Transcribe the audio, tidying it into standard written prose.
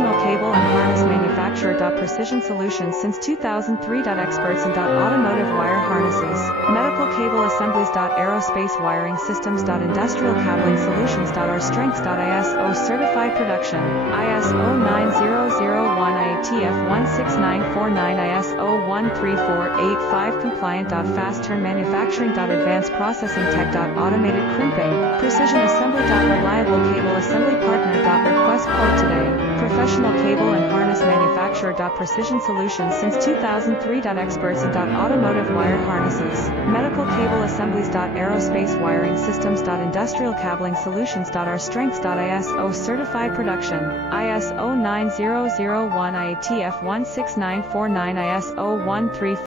Professional cable and harness manufacturer. Precision solutions since 2003. Experts in automotive wire harnesses, medical cable assemblies. Aerospace wiring systems. Industrial cabling solutions. Our strengths. ISO certified production, ISO 9001 IATF 16949 ISO 13485 compliant. Fast turn manufacturing. Advanced processing tech. Automated crimping, precision assembly. Reliable cable assembly partner. Request quote today. Professional cable and harness manufacturer. Precision solutions since 2003. Experts in automotive wire harnesses, medical cable assemblies. Aerospace wiring systems. Industrial cabling solutions. Our strengths. ISO certified production, ISO 9001 IATF 16949 ISO 13485